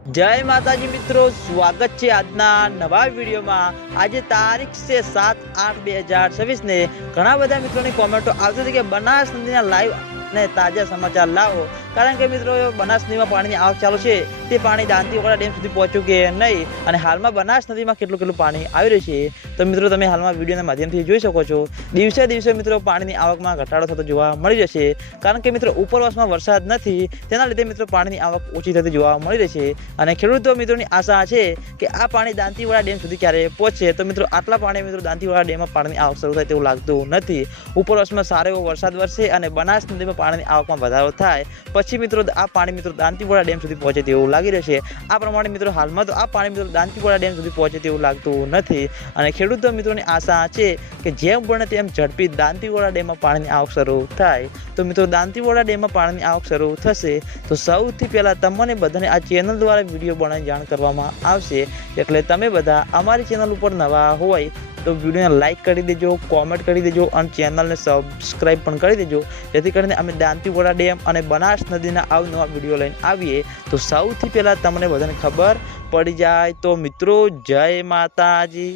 जय माताजी मित्रों, स्वागत है आजना नवा वीडियो में। आज तारीख से 7/8/2026 ने घना बधा मित्रों की कॉमेंटो आवती थी कि बनास नदी लाइव ने ताजा समाचार लावो, कारण के मित्रों बनास नदी में पानी आवक चालू है ते पानी दांतीवाड़ा डेम सुधी पहुंच्યું કે નહીં અને હાલમાં બનાસ નદીમાં કેટલું પાણી આવી રહ્યું છે। તો મિત્રો તમે હાલમાં વિડીયોના માધ્યમથી જોઈ શકો છો, દિવસે દિવસે મિત્રો પાણીની આવકમાં ઘટાડો થતો જોવા મળી જશે, કારણ કે મિત્રો ઉપરવાસમાં વરસાદ નથી, તેના લીધે મિત્રો પાણીની આવક ઓછી થતી જોવા મળી રહી છે અને ખેડૂતો મિત્રોની આશા છે કે આ પાણી દાંતીવાડા ડેમ સુધી ક્યારે પહોંચે। તો મિત્રો આટલા પાણી મિત્રો દાંતીવાડા ડેમમાં પાણીની આવક શરૂ થાય તેવું લાગતું નથી। ઉપરવાસમાં સારો એવો વરસાદ વરસે અને બનાસ નદીમાં પાણીની આવકમાં વધારો થાય પછી મિત્રો આ પાણી મિત્રો દાંતીવાડા ડેમ સુધી પહોંચે તેવું લાગી રહ્યું છે। આ પ્રમાણે મિત્રો હાલમાં તો આ પાણી મિત્રો દાંતીવાડા ડેમ સુધી પહોંચે તેવું લાગતું નથી અને ખેડૂતો મિત્રોની આશા છે કે જેમ બને તેમ ઝડપી દાંતીવાડા ડેમમાં પાણીની આવક શરૂ થાય। તો મિત્રો દાંતીવાડા ડેમમાં પાણીની આવક શરૂ થશે તો સૌથી પહેલાં તમને બધાને આ ચેનલ દ્વારા વિડીયો બનાવી જાણ કરવામાં આવશે, એટલે તમે બધા અમારી ચેનલ ઉપર નવા હોય તો વિડીયોને લાઇક કરી દેજો, કોમેન્ટ કરી દેજો અને ચેનલને સબસ્ક્રાઈબ પણ કરી દેજો, જેથી કરીને અમે દાંતીવાડા ડેમ અને બનાસ નદીના અવનવા વિડીયો લઈને આવીએ તો સૌથી પહેલાં તમને બધાને ખબર પડી જાય। તો મિત્રો જય માતાજી।